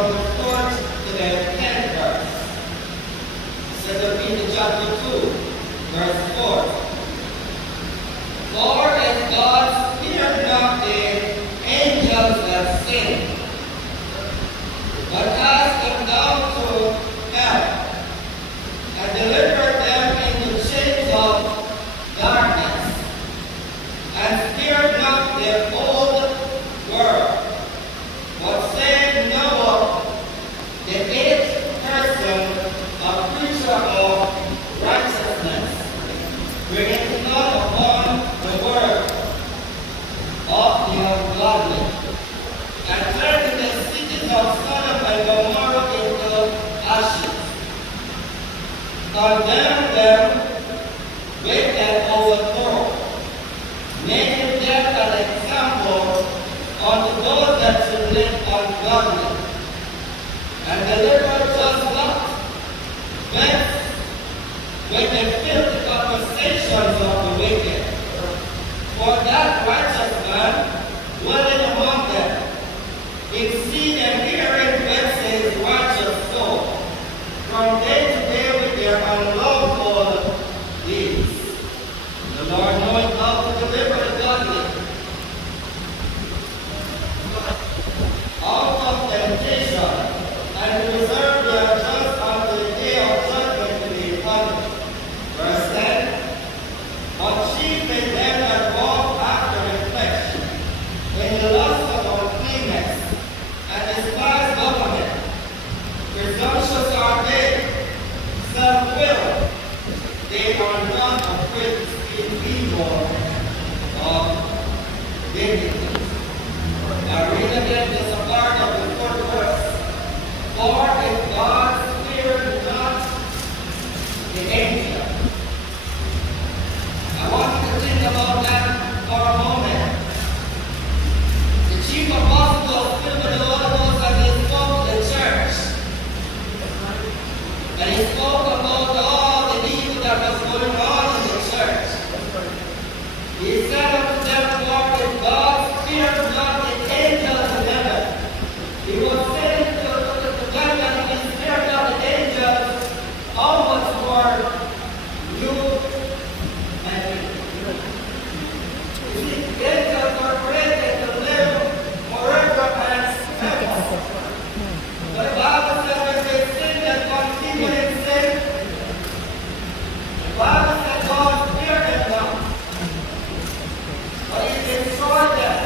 from the 4th to the 10th verse. 2 Peter chapter 2, verse 4. For as God spared not the angels that sinned, but cast them down to hell, and delivered them into chains of darkness, and spared not the whole world, but saved Noah, the eighth person, a preacher of righteousness, bringing not upon the word of the ungodly, and turning the cities of Sodom and Gomorrah into ashes, condemned them with an overthrow, making them an example unto those that should live ungodly, and delivered just Lot, whence with the filthy conversations of the wicked. For that righteous man dwelling among them, in seeing and hearing blessed his righteous soul, from day to day with their unlawful deeds. The Lord knowing how to deliver the godly out of temptation, and to reserve their just unto the day of judgment to be upon. Verse 10. But chiefly them that walk after the flesh, in the lust of uncleanness, and despise government. Presumptuous are they, self-willed. They are not afraid to speak evil of dignity. I read again just a part of the 4th verse. For if God spared not the angel. I want you to think about that for a moment. The chief apostle was filled with the Holy Ghost and he spoke to the church. And he spoke about all the evil that was going on in the church. He said unto them, for if God spared not the angels in heaven, he was saying to them that if he spared not the angels, how much more you and me? You see, the angels are created to live forever and ever. But the Bible says when they sin and continue in sin, the Bible says God spared them not. But he destroyed them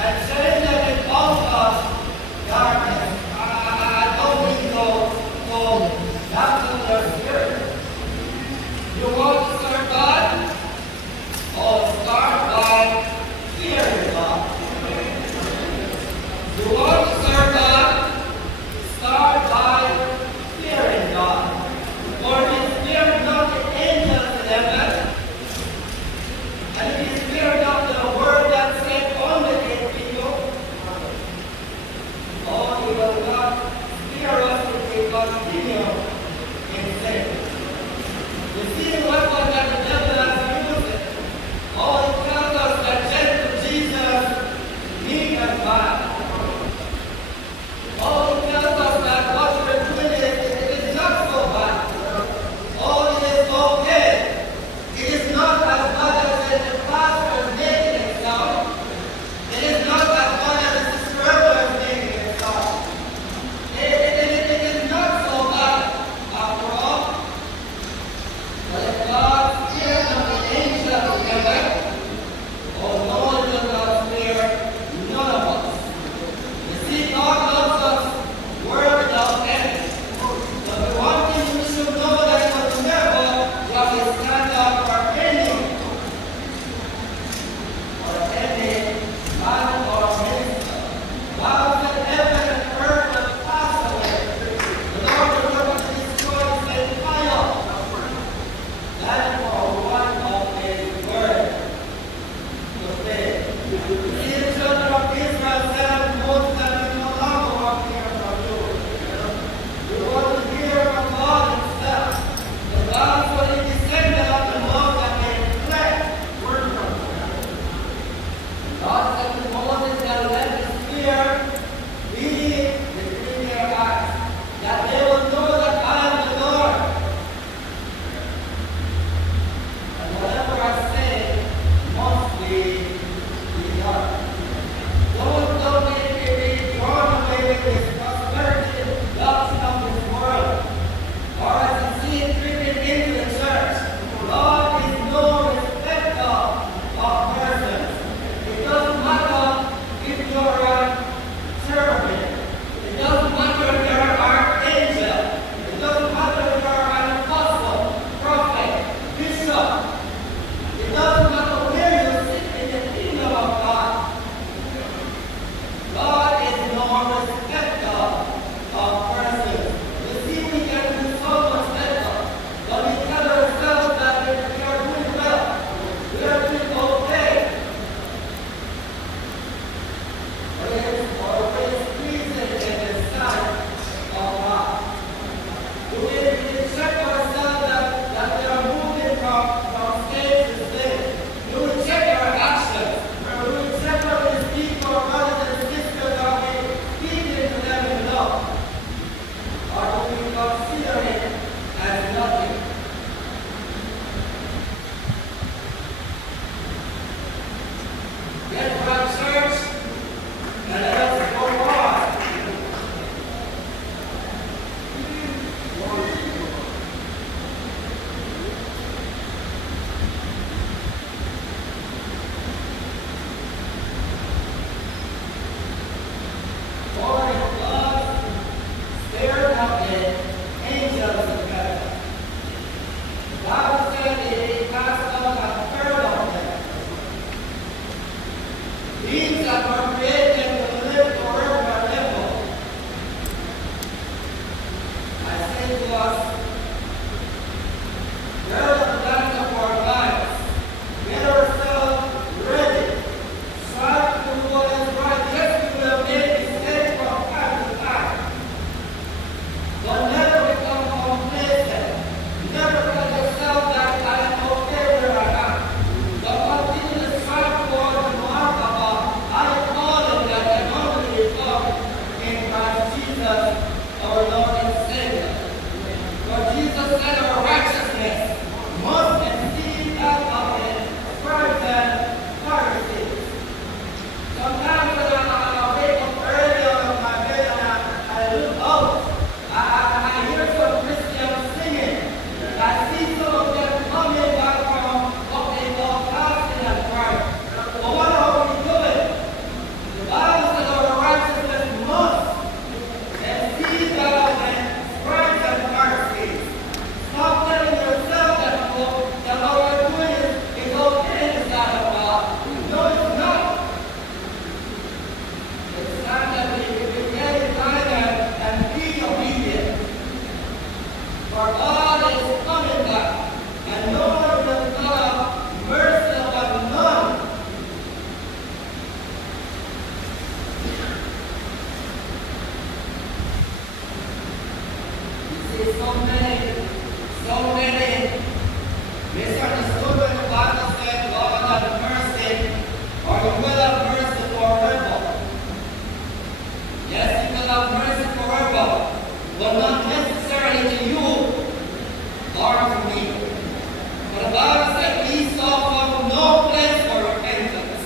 and changed them in out of darkness. I don't mean go back to their spirit. You want to serve God? Oh, start by fearing God. You want to serve God? Start by fearing God. For he spared not the angels in heaven, and he spared not the word that said only his people. Oh, he will not spare us if we continue in sin. You see the weapon that the devil has used. Oh, he tells us that gentle Jesus, meek and mild. Oh, he tells us that what we're doing it is not so bad. Oh, it is okay. It is not as bad as the pastor is making it sound. It is not as bad as the sister is making it sound. It is not so bad. So many misunderstood when the Bible said, God will have mercy, or He will have mercy forever. Yes, He will have mercy forever, but not necessarily to you or to me. But the Bible said Esau found no place for repentance,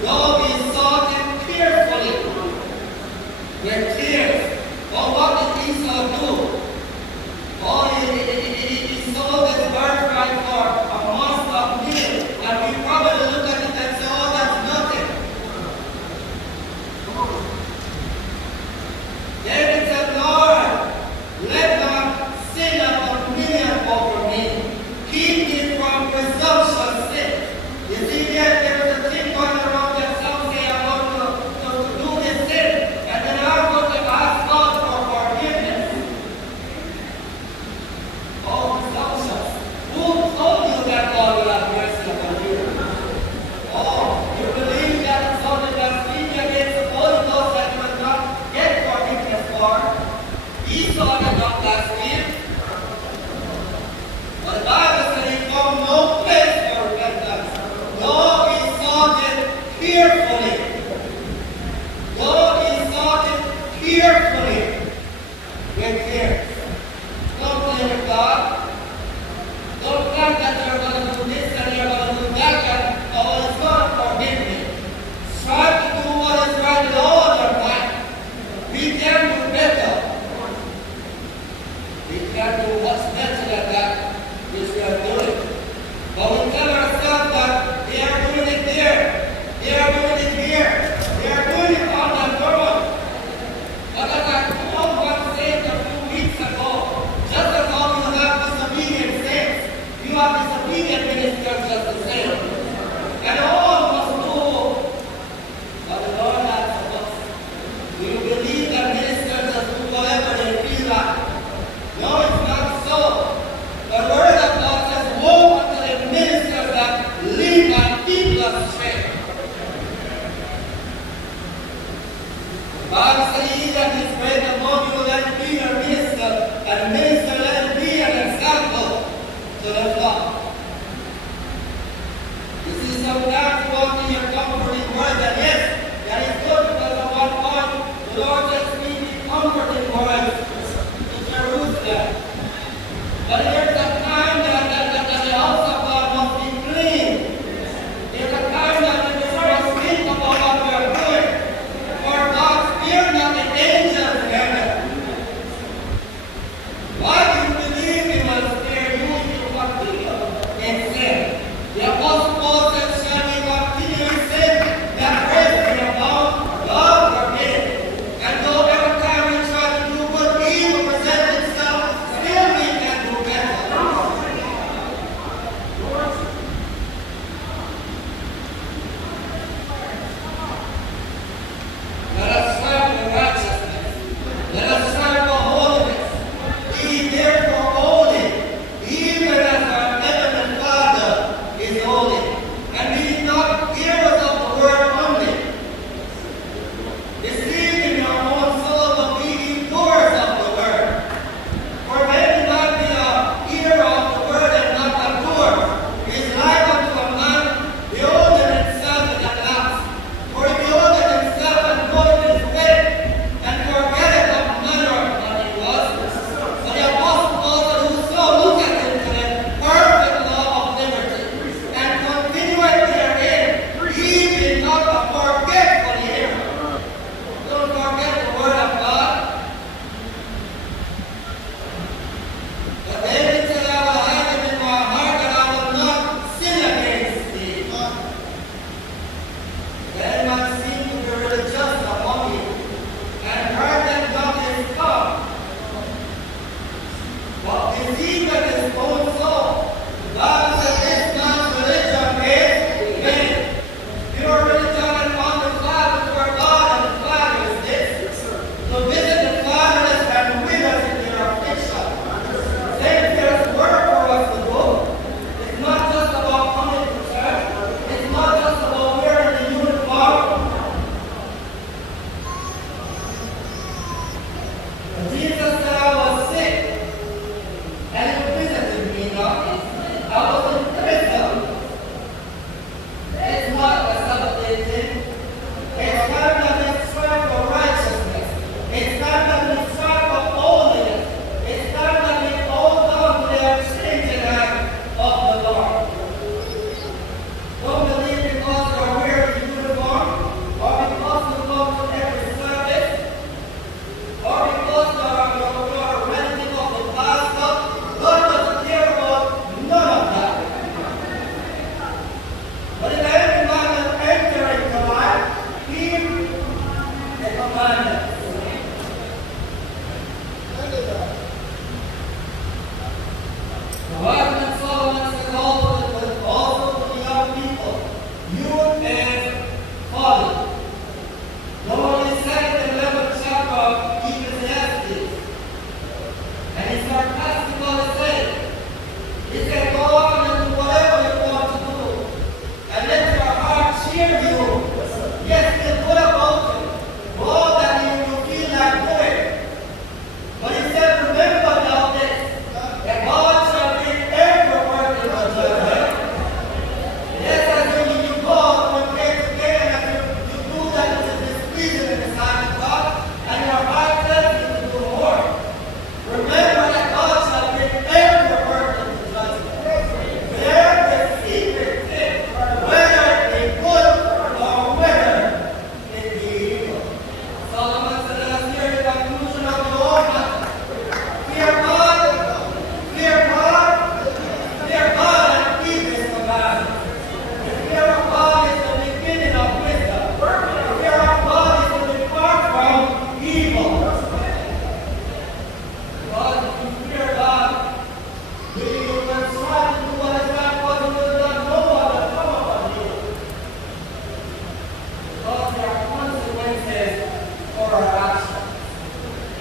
though he sought it carefully with tears. But what did Esau do? Oh, he sold his birthright for a month of meal, and we probably look at it and say, oh, that's nothing. David said, Lord, let not sin of dominion over me. Keep me from presumptuous sin. You see, there's a thing going around that some say, I'm going to do this sin, and then I'm going to ask God for forgiveness. Oh, presumptuous. Who told you that God will have mercy upon you? Oh, you believe that it's only blasphemy against the Holy Ghost that you will not get forgiveness for? Esau did not blaspheme. But the Bible said he found no place for repentance. Though he sought it carefully. Though he sought it carefully with tears. Don't play with God. Don't think that you're going to do this and you're going to do that and oh, it's going to forgive me. Try to do what is right with all your might. We can do better. We can do what's better than that which we are doing. But we tell ourselves that they are doing it there. They are doing it here. They are doing it on the road. But as I told one saint a few weeks ago, just as how you have disobedient saints, you have disobedient ministers just the same. And all must do what the Lord has of us. Do you believe that ministers just do whatever they feel like? No, it's not so. The Word of God says, woe unto the ministers that lead my people astray. The Bible says, he that is great among you, let him be your minister, and minister let him be an example to the flock. You see, sometimes you want to hear comforting words, and yes, that is good because at one point the Lord just speaking comforting words to Jerusalem. But there's a time that the house of God must be clean. There's a time that we must think about what we are doing. For God fear not the angels in heaven. Why do you believe He will spare you if you continue in sin? The Apostle Paul said, shall we continue in sin that grace may abound? God forbid. And though every time we try to do good, evil presents itself, still we can do better.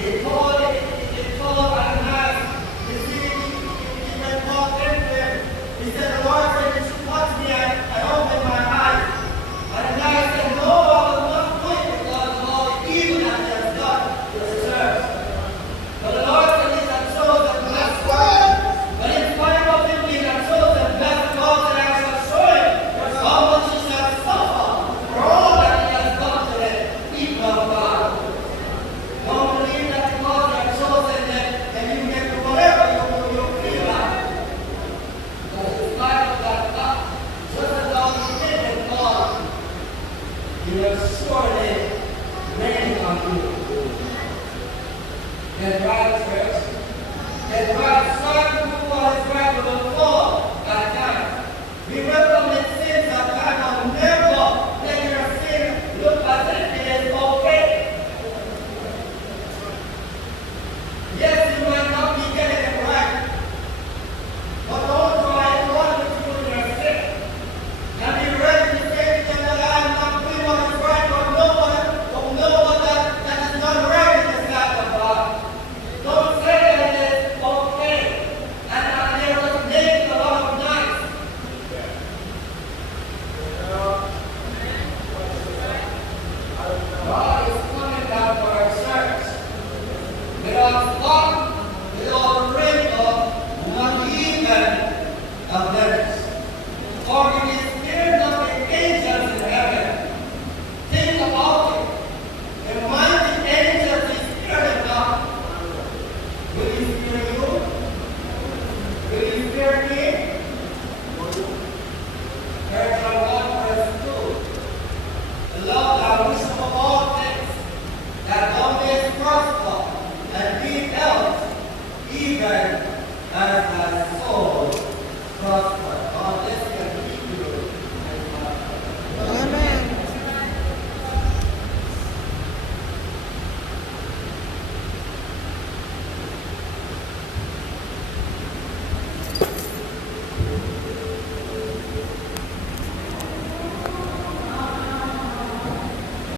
It told Ananias, you see, he went walked into him. He said, the Lord said, you should touch me. I opened my eyes. Ananias said, no, I will not do it because of all the evil that he has done to the church. But the Lord said, he's a chosen vessel. But in spite of him being a chosen vessel, God said, I shall show him how much he shall suffer for all that he has done to the people of God. Don't believe that because you are chosen and you can do whatever you feel like. But in spite of that, God, just as long as you did with God, he will surely rain on you. That's right, church. That's right. Certain who was right will fall at times. We will commit sins at times, but never let your sin look as if it is okay. Yes, you might not be getting it right, but don't try to run with you in your sin. And be ready to say to them that I am not doing what is right, or know what that is not right in the sight of God. Don't say that it is okay. And there was named a lot of nights. God is coming down for our church. Without spot, without wrinkle, not even a blemish. For we